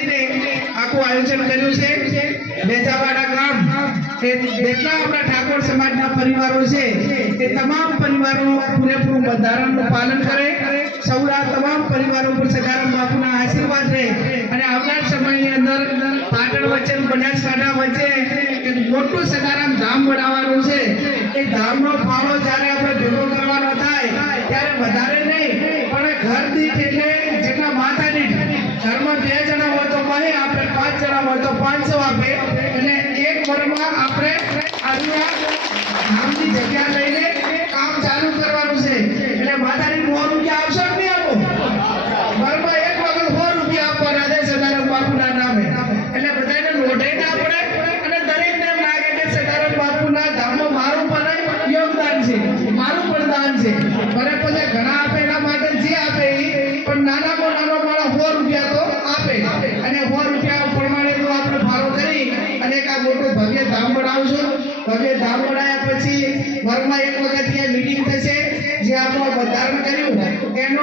મળીને આખું આયોજન કર્યું છે। બેજાવાડા ગામ જેટલા આપણા ઠાકોર સમાજના પરિવારો છે એ તમામ પરિવારો પૂરેપૂરું બંધારણનું પાલન કરે, સૌના તમામ પરિવારો પર સદારામ બાપુના આશીર્વાદ રહે અને આવનાર સમયની અંદર પાટણ વચ્ચે બનાસકાંઠા વચ્ચે એક મોટું સદારામ ધામ બનાવવાનું છે। એ ધામનો ફાળો જ્યારે આપણે ભેગો કરવાનો થાય ત્યારે વધારે નહીં પણ ઘર દીઠ એટલે જેટલા માતા દીઠ ઘરમાં 2 જણા હોય તો બહે આપણે 5 જણા હોય તો 500 આપે એટલે એક વર્ષમાં આપણે અહીંયા ધામની જગ્યા લઈને કામ ચાલુ કરવાનું છે। એટલે માતાની 100 રૂપિયા આવશે કે નહીં આપો? વર્ષમાં એક વખત 100 રૂપિયા આપવાના છે સદારામ બાપુના નામે। એટલે બધાને લોઢે ના પડે અને દરેકને એમ લાગે કે સદારામ બાપુના ધામમાં મારું પણ યોગદાન છે, મારું પણ દાન છે। મને પછી ઘણા આપે એના માટે જે આપે પણ નાનામાં નાનો માણસ 100 રૂપિયા તો આપે અને 100 રૂપિયા પ્રમાણે તો આપણે ફાળો કરી અને એક આ મોટું ભવ્ય ધામ બનાવશું। ભવ્ય ધામ બનાવ્યા પછી વર્ષમાં એક વખત ત્યાં મીટિંગ થશે, જે આપણું બંધારણ કર્યું એનો